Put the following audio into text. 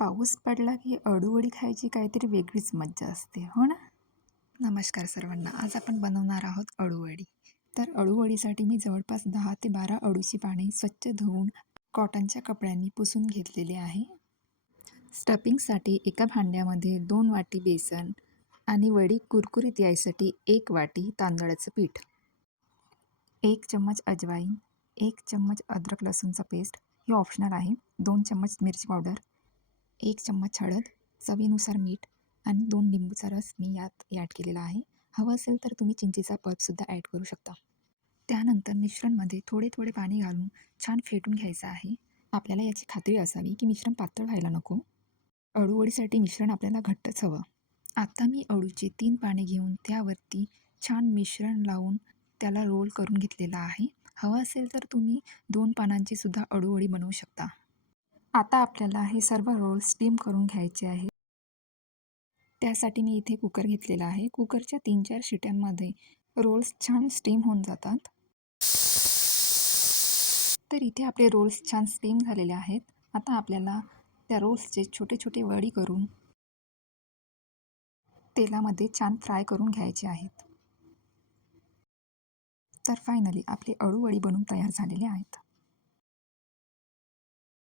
पाऊस पडला की अळूवडी खायची काहीतरी वेगळीच मज्जा असते, हो ना? नमस्कार सर्वांना. आज आपण बनवणार आहोत अळूवडी. तर अळूवडीसाठी मी जवळपास 10 ते 12 अळूची पाने स्वच्छ धुवून कॉटनच्या कपड्यांनी पुसून घेतलेले आहे. स्टफिंगसाठी एका भांड्यामध्ये 2 वाटी बेसन आणि वडी कुरकुरीत यायसाठी 1 वाटी तांदळाचं पीठ, 1 चम्मच अजवाईन, 1 चम्मच अद्रक लसूणचा पेस्ट, हे ऑप्शनल आहे, 2 चम्मच मिरची पावडर, 1 चम्मच हळद, चवीनुसार मीठ आणि 2 लिंबूचा रस मी यात ॲड केलेला आहे. हवं असेल तर तुम्ही चिंचेचा पल्पसुद्धा ॲड करू शकता. त्यानंतर मिश्रणमध्ये थोडे थोडे पाणी घालून छान फेटून घ्यायचं आहे. आपल्याला याची खात्री असावी की मिश्रण पातळ व्हायला नको. अळूवडीसाठी मिश्रण आपल्याला घट्टच हवं. आता मी अळूची 3 पाने घेऊन त्यावरती छान मिश्रण लावून त्याला रोल करून घेतलेला आहे. हवं असेल तर तुम्ही 2 पानांची सुद्धा अळूवडी बनवू शकता. आता आपल्याला हे सर्व रोल स्टीम करून घ्यायचे आहे. त्यासाठी मी इथे कुकर घेतलेला आहे. कुकरच्या 3-4 शिट्यांमध्ये रोल्स छान स्टीम होऊन जातात. तर इथे आपले रोल्स छान स्टीम झालेले आहेत. आता आपल्याला त्या रोल्सचे छोटे छोटे वडी करून तेलामध्ये छान फ्राय करून घ्यायचे आहेत. तर फायनली आपले अळूवडी बनून तयार झालेले आहेत.